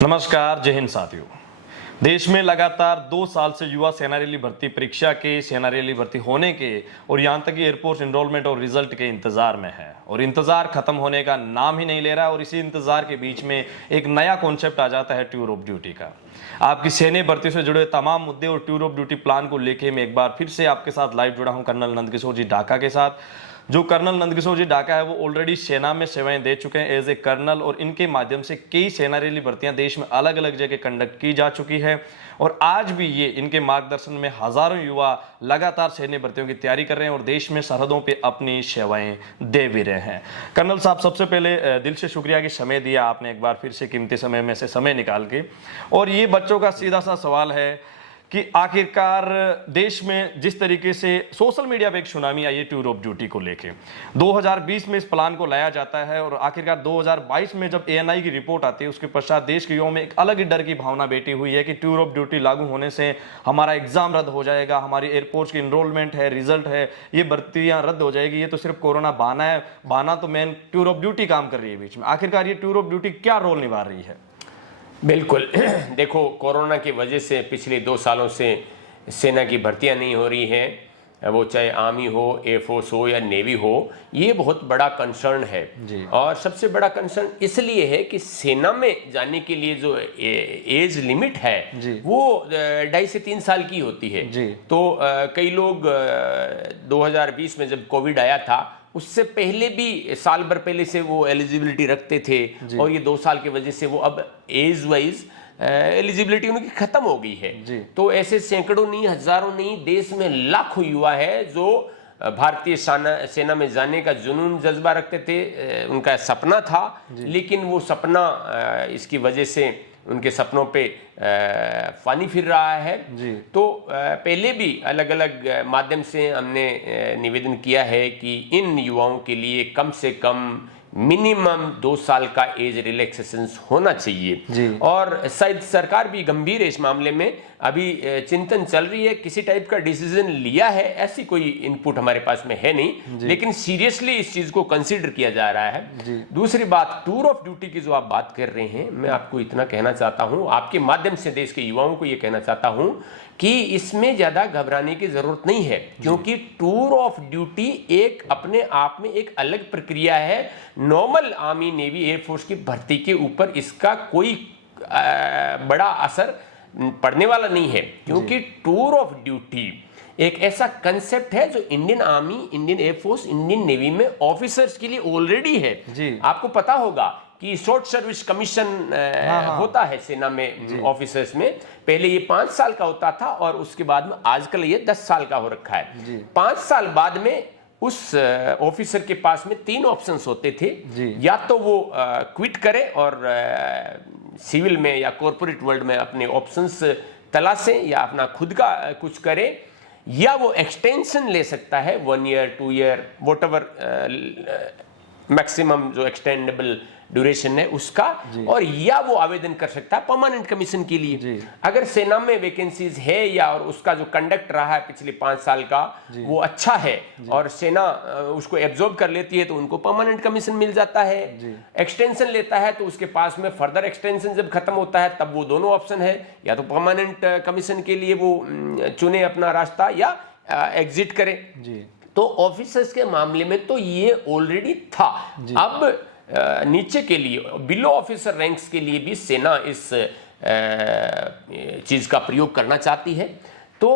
नमस्कार, जय हिंद साथियों। देश में लगातार 2 साल से युवा सेना रैली भर्ती परीक्षा के, सेना रैली भर्ती होने के और यहाँ तक कि एयरफोर्स एनरोलमेंट और रिजल्ट के इंतजार में है और इंतजार खत्म होने का नाम ही नहीं ले रहा। और इसी इंतजार के बीच में एक नया कॉन्सेप्ट आ जाता है टूर ऑफ ड्यूटी का। आपकी सैन्य भर्ती से जुड़े तमाम मुद्दे और टूर ऑफ ड्यूटी प्लान को लेके मैं एक बार फिर से आपके साथ लाइव जुड़ा हूँ कर्नल नंदकिशोर जी ढाका के साथ। जो कर्नल नंदकिशोर जी ढाका है वो ऑलरेडी सेना में सेवाएं दे चुके हैं एज ए कर्नल, और इनके माध्यम से कई सेना रैली भर्तियां देश में अलग अलग जगह कंडक्ट की जा चुकी है। और आज भी ये इनके मार्गदर्शन में हजारों युवा लगातार सैन्य भर्तियों की तैयारी कर रहे हैं और देश में सरहदों पे अपनी सेवाएं दे भी रहे हैं। कर्नल साहब, सबसे पहले दिल से शुक्रिया कि समय दिया आपने एक बार फिर से कीमती समय में से समय निकाल के। और ये बच्चों का सीधा सा सवाल है कि आखिरकार देश में जिस तरीके से सोशल मीडिया पे एक सुनामी आई है टूर ऑफ ड्यूटी को लेके, 2020 में इस प्लान को लाया जाता है और आखिरकार 2022 में जब एएनआई की रिपोर्ट आती है उसके पश्चात देश के युवाओं में एक अलग ही डर की भावना बैठी हुई है कि टूर ऑफ ड्यूटी लागू होने से हमारा एग्जाम रद्द हो जाएगा, हमारी एयरफोर्स की इनरोलमेंट है, रिजल्ट है, ये भर्तियां रद्द हो जाएगी, ये तो सिर्फ कोरोना बहाना है। बहाना तो मेन टूर ऑफ ड्यूटी काम कर रही है बीच में। आखिरकार ये टूर ऑफ ड्यूटी क्या रोल निभा रही है? बिल्कुल। देखो, कोरोना की वजह से पिछले 2 सालों से सेना की भर्तियां नहीं हो रही हैं, वो चाहे आर्मी हो, एयरफोर्स हो या नेवी हो। ये बहुत बड़ा कंसर्न है जी। और सबसे बड़ा कंसर्न इसलिए है कि सेना में जाने के लिए जो एज लिमिट है वो 2.5 से 3 साल की होती है जी। तो कई लोग 2020 में जब कोविड आया था उससे पहले भी साल भर पहले से वो एलिजिबिलिटी रखते थे और ये 2 साल की वजह से वो अब एज वाइज एलिजिबिलिटी उनकी खत्म हो गई है। तो ऐसे सैकड़ों नहीं, हजारों नहीं, देश में लाखों युवा है जो भारतीय सेना में जाने का जुनून जज्बा रखते थे, उनका सपना था, लेकिन वो सपना इसकी वजह से उनके सपनों पे पानी फिर रहा है जी। तो पहले भी अलग अलग माध्यम से हमने निवेदन किया है कि इन युवाओं के लिए कम से कम मिनिमम 2 साल का एज रिलैक्सेशन होना चाहिए जी। और शायद सरकार भी गंभीर है इस मामले में। अभी चिंतन चल रही है, किसी टाइप का डिसीजन लिया है ऐसी कोई इनपुट हमारे पास में है नहीं, लेकिन सीरियसली इस चीज को कंसीडर किया जा रहा है। दूसरी बात, टूर ऑफ ड्यूटी की जो आप बात कर रहे हैं, मैं आपको इतना कहना चाहता हूं, आपके माध्यम से देश के युवाओं को यह कहना चाहता हूं कि इसमें ज्यादा घबराने की जरूरत नहीं है, क्योंकि टूर ऑफ ड्यूटी एक अपने आप में एक अलग प्रक्रिया है। नॉर्मल आर्मी, नेवी, एयरफोर्स की भर्ती के ऊपर इसका कोई बड़ा असर पड़ने वाला नहीं है, क्योंकि टूर ऑफ ड्यूटी एक ऐसा कंसेप्ट है जो Indian army, Indian air force, Indian navy में ऑफिसर्स के लिए ऑलरेडी है जी। आपको पता होगा कि शॉर्ट सर्विस कमीशन होता है सेना में ऑफिसर्स में। पहले ये 5 साल का होता था और उसके बाद में आजकल ये 10 साल का हो रखा है। 5 साल बाद में उस ऑफिसर के पास में 3 ऑप्शंस होते थे, या तो वो क्विट करे और सिविल में या कॉर्पोरेट वर्ल्ड में अपने ऑप्शंस तलाशें या अपना खुद का कुछ करे, या वो एक्सटेंशन ले सकता है 1 ईयर, 2 ईयर, वॉटएवर मैक्सिमम जो एक्सटेंडेबल ड्यूरेशन है उसका, और या वो आवेदन कर सकता है परमानेंट कमीशन के लिए। अगर सेना में वैकेंसीज है या और उसका जो कंडक्ट रहा है पिछले 5 साल का वो अच्छा है और सेना उसको एब्जॉर्ब कर लेती है तो उनको परमानेंट कमीशन मिल जाता है। एक्सटेंशन लेता है तो उसके पास में फर्दर एक्सटेंशन जब खत्म होता है तब वो दोनों ऑप्शन है, या तो परमानेंट कमीशन के लिए वो चुने अपना रास्ता या एग्जिट करे। तो ऑफिसर्स के मामले में तो ये ऑलरेडी था। अब नीचे के लिए, बिलो ऑफिसर रैंक्स के लिए भी सेना इस चीज का प्रयोग करना चाहती है। तो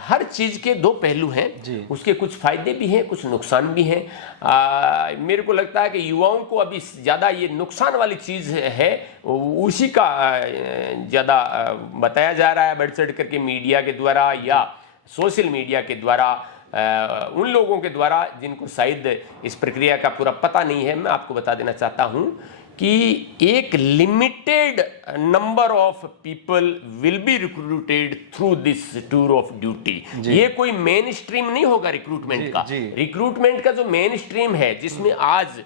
हर चीज के 2 पहलू हैं, उसके कुछ फायदे भी हैं, कुछ नुकसान भी हैं। मेरे को लगता है कि युवाओं को अभी ज्यादा ये नुकसान वाली चीज है उसी का ज्यादा बताया जा रहा है, बढ़ चढ़ करके मीडिया के द्वारा या सोशल मीडिया के द्वारा, उन लोगों के द्वारा जिनको शायद इस प्रक्रिया का पूरा पता नहीं है। मैं आपको बता देना चाहता हूं कि एक limited number of people will be recruited through this tour of duty. ये कोई मेन स्ट्रीम नहीं होगा रिक्रूटमेंट का। रिक्रूटमेंट का जो मेन स्ट्रीम है, जिसमें आज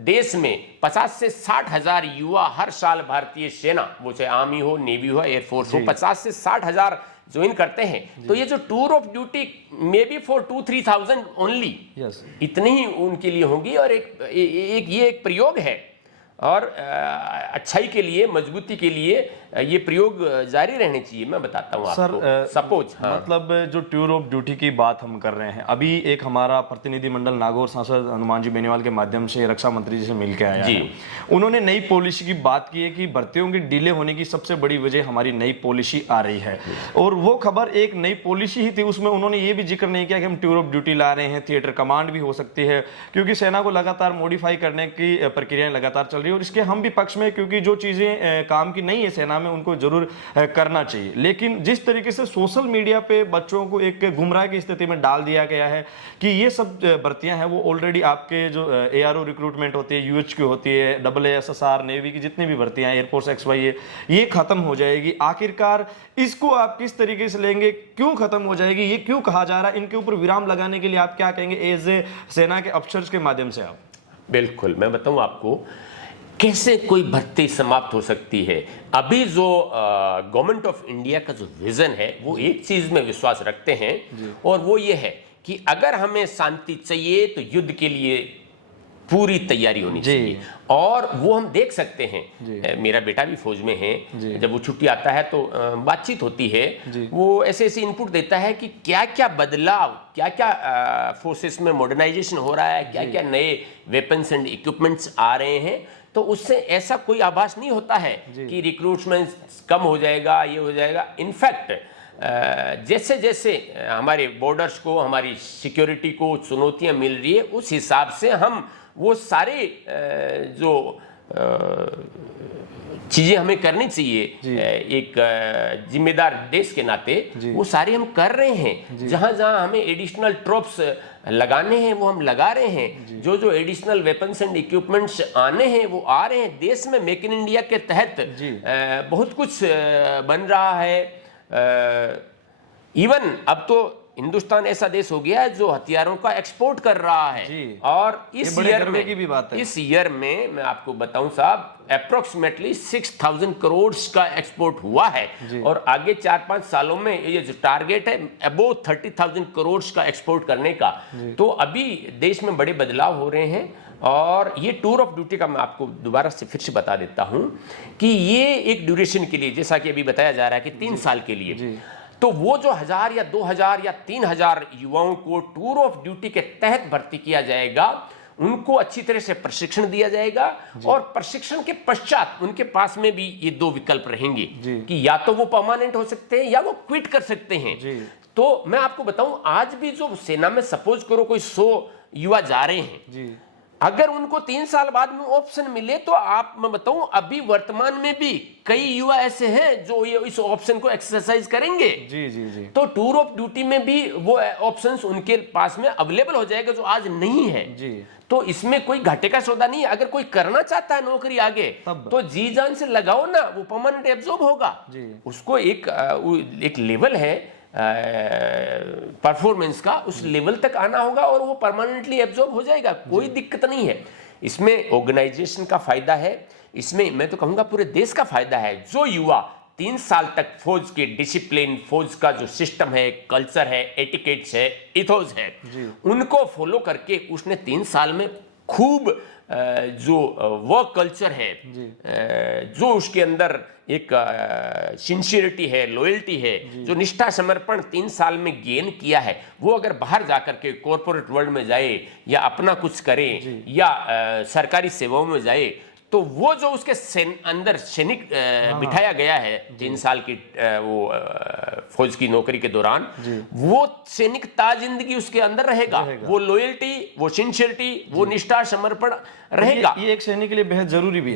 देश में 50 से 60 हजार युवा हर साल भारतीय सेना, वो चाहे आर्मी हो, नेवी हो, एयरफोर्स हो, 50 से 60 हजार ज्वाइन करते हैं। तो ये जो tour of duty may be for 2-3,000 only, इतनी ही उनके लिए होंगी। और ये एक प्रयोग है और अच्छाई के लिए, मजबूती के लिए ये प्रयोग जारी रहने चाहिए। मैं बताता हूँ आपको। सपोज मतलब जो टूर ऑफ ड्यूटी की बात हम कर रहे हैं, अभी एक हमारा प्रतिनिधिमंडल नागौर सांसद हनुमान जी बेनीवाल के माध्यम से रक्षा मंत्री जी से मिलकर आया है। उन्होंने नई पॉलिसी की बात की है कि भर्तियों की डिले होने की सबसे बड़ी वजह हमारी नई पॉलिसी आ रही है, और वो खबर एक नई पॉलिसी ही थी, उसमें उन्होंने ये भी जिक्र नहीं किया कि हम टूर ऑफ ड्यूटी ला रहे हैं, थिएटर कमांड भी हो सकती है, क्योंकि सेना को लगातार मॉडिफाई करने की प्रक्रियाएं लगातार चल रही है, और इसके हम भी पक्ष में, क्योंकि जो चीजें काम की नहीं है सेना में उनको जरूर करना चाहिए। लेकिन जिस तरीके से सोशल मीडिया पे बच्चों को एक गुमराह की स्थिति में डाल दिया गया है कि ये सब भर्तियां हैं वो ऑलरेडी आपके जो ARO रिक्रूटमेंट होती है, UH की होती है, AASSR, नेवी की जितनी भी भर्तियां हैं, एयरफोर्स XY, ये खत्म हो जाएगी। आखिरकार इसको आप किस तरीके से लेंगे, क्यों खत्म हो जाएगी, ये क्यों कहा जा रहा है, इनके ऊपर विराम लगाने के लिए आप क्या कहेंगे एज ए सेना के अफसर्स के माध्यम से आप? बिल्कुल, मैं बताऊं आपको कैसे कोई भर्ती समाप्त हो सकती है। अभी जो गवर्नमेंट ऑफ इंडिया का जो विजन है वो एक चीज में विश्वास रखते हैं, और वो ये है कि अगर हमें शांति चाहिए तो युद्ध के लिए पूरी तैयारी होनी चाहिए। और वो हम देख सकते हैं, मेरा बेटा भी फौज में है, जब वो छुट्टी आता है तो बातचीत होती है, वो ऐसे ऐसे इनपुट देता है कि क्या क्या बदलाव, क्या क्या फोर्सेस में मॉडर्नाइजेशन हो रहा है, क्या क्या नए वेपन्स एंड इक्विपमेंट्स आ रहे हैं। तो उससे ऐसा कोई आभास नहीं होता है कि रिक्रूटमेंट कम हो जाएगा, ये हो जाएगा। इनफैक्ट जैसे जैसे हमारे बॉर्डर्स को, हमारी सिक्योरिटी को चुनौतियां मिल रही है, उस हिसाब से हम वो सारे जो चीजें हमें करनी चाहिए एक जिम्मेदार देश के नाते, वो सारे हम कर रहे हैं। जहां जहां हमें एडिशनल ट्रॉप्स लगाने हैं वो हम लगा रहे हैं, जो जो एडिशनल वेपन्स एंड इक्विपमेंट्स आने हैं वो आ रहे हैं। देश में मेक इन इंडिया के तहत बहुत कुछ बन रहा है। इवन अब तो हिंदुस्तान ऐसा देश हो गया है जो हथियारों का एक्सपोर्ट कर रहा है। और इस ईयर में की भी बात है, इस ईयर में मैं आपको बताऊं साहब, अप्रोक्सीमेटली 6000 करोड़ का एक्सपोर्ट हुआ है, और आगे 4-5 सालों में ये जो टारगेट है अबोव 30,000 करोड़ का एक्सपोर्ट करने का। तो अभी देश में बड़े बदलाव हो रहे हैं। और ये टूर ऑफ ड्यूटी का मैं आपको दोबारा से फिर से बता देता हूं कि ये एक ड्यूरेशन के लिए, जैसा कि अभी बताया जा रहा है कि 3 साल के लिए, तो वो जो 1000 या 2000 या 3000 युवाओं को टूर ऑफ ड्यूटी के तहत भर्ती किया जाएगा, उनको अच्छी तरह से प्रशिक्षण दिया जाएगा, और प्रशिक्षण के पश्चात उनके पास में भी ये 2 विकल्प रहेंगे कि या तो वो परमानेंट हो सकते हैं या वो क्विट कर सकते हैं। तो मैं आपको बताऊं, आज भी जो सेना में सपोज करो कोई 100 युवा जा रहे हैं, अगर उनको 3 साल बाद में ऑप्शन मिले तो आप, मैं बताऊं, अभी वर्तमान में भी कई युवा ऐसे हैं जो ये इस ऑप्शन को एक्सरसाइज करेंगे। तो टूर ऑफ ड्यूटी में भी वो ऑप्शंस उनके पास में अवेलेबल हो जाएगा जो आज नहीं है। तो इसमें कोई घाटे का सौदा नहीं है। अगर कोई करना चाहता है नौकरी आगे, तो जी जान से लगाओ ना, वो परमानेंट एब्जॉर्ब होगा। उसको एक लेवल है परफॉर्मेंस का, उस लेवल तक आना होगा और वो परमानेंटली एब्जॉर्ब हो जाएगा। कोई दिक्कत नहीं है। इसमें ऑर्गेनाइजेशन का फायदा है, इसमें मैं तो कहूंगा पूरे देश का फायदा है। जो युवा 3 साल तक फौज के डिसिप्लिन, फौज का जो सिस्टम है, कल्चर है, एटिकेट्स है, इथोस है, उनको फॉलो करके उसने 3 साल में खूब जो वर्क कल्चर है, जो उसके अंदर एक सिंसियरिटी है, लॉयल्टी है, जो निष्ठा समर्पण 3 साल में गेन किया है, वो अगर बाहर जाकर के कॉर्पोरेट वर्ल्ड में जाए या अपना कुछ करे या सरकारी सेवाओं में जाए, तो वो जो उसके अंदर सैनिक बिठाया गया है 3 साल की वो फौज की नौकरी के दौरान, वो सैनिक जिंदगी उसके अंदर रहेगा। वो लॉयल्टी, वो सिंसियरिटी, वो निष्ठा समर्पण रहेगा। ये एक सैनिक के लिए बेहद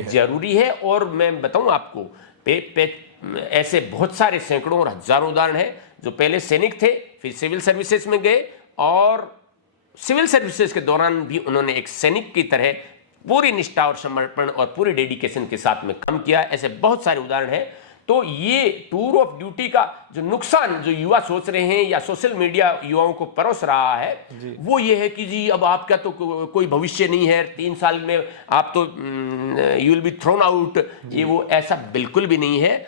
जरूरी है। और मैं बताऊं आपको, ऐसे बहुत सारे सैकड़ों और हजारों उदाहरण है जो पहले सैनिक थे, फिर सिविल सर्विसेज में गए, और सिविल सर्विसेज के दौरान भी उन्होंने एक सैनिक की तरह पूरी निष्ठा और समर्पण और पूरी डेडिकेशन के साथ में काम किया। ऐसे बहुत सारे उदाहरण हैं। तो ये टूर ऑफ ड्यूटी का जो नुकसान जो युवा सोच रहे हैं या सोशल मीडिया युवाओं को परोस रहा है, वो ये है कि जी अब आपका तो कोई भविष्य नहीं है, 3 साल में आप तो you will be thrown out. ये वो ऐसा बिल्कुल भी नहीं है।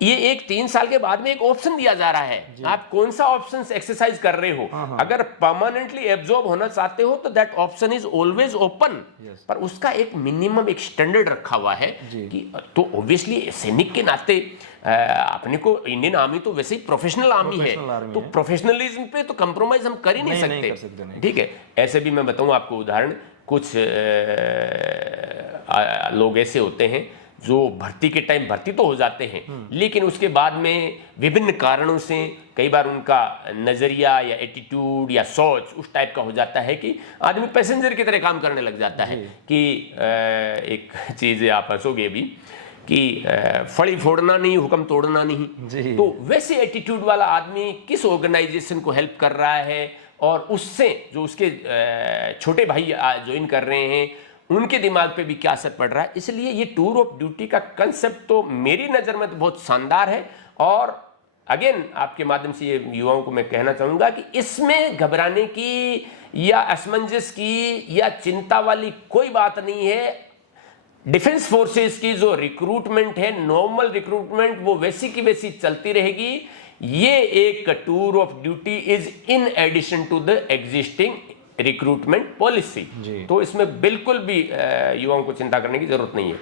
ये एक 3 साल के बाद में एक ऑप्शन दिया जा रहा है, आप कौन सा ऑप्शन एक्सरसाइज कर रहे हो। अगर परमानेंटली एब्जॉर्ब होना चाहते हो तो that option is always open, पर उसका एक मिनिमम एक स्टैंडर्ड रखा हुआ है कि तो ऑब्वियसली सैनिक के नाते अपने को इंडियन आर्मी तो वैसे ही प्रोफेशनल आर्मी है, तो प्रोफेशनलिज्म पे तो कंप्रोमाइज हम कर ही नहीं सकते। ठीक है, ऐसे भी मैं बताऊं आपको उदाहरण, कुछ लोग ऐसे होते हैं जो भर्ती के टाइम भर्ती तो हो जाते हैं, लेकिन उसके बाद में विभिन्न कारणों से कई बार उनका नजरिया या एटीट्यूड या सोच उस टाइप का हो जाता है कि आदमी पैसेंजर की तरह काम करने लग जाता है कि एक चीज आप हंसोगे भी कि फड़ी फोड़ना नहीं, हुक्म तोड़ना नहीं। तो वैसे एटीट्यूड वाला आदमी किस ऑर्गेनाइजेशन को हेल्प कर रहा है और उससे जो उसके छोटे भाई ज्वाइन कर रहे हैं उनके दिमाग पे भी क्या असर पड़ रहा है। इसलिए ये टूर ऑफ ड्यूटी का कंसेप्ट तो मेरी नज़र में तो बहुत शानदार है, और अगेन आपके माध्यम से ये युवाओं को मैं कहना चाहूँगा कि इसमें घबराने की या असमंजस की या चिंता वाली कोई बात नहीं है। डिफेंस फोर्सेस की जो रिक्रूटमेंट है, नॉर्मल रिक्रूटमेंट, वो वैसी की वैसी चलती रहेगी। ये एक tour of duty is in addition to the existing recruitment policy, तो इसमें बिल्कुल भी युवाओं को चिंता करने की जरूरत नहीं है।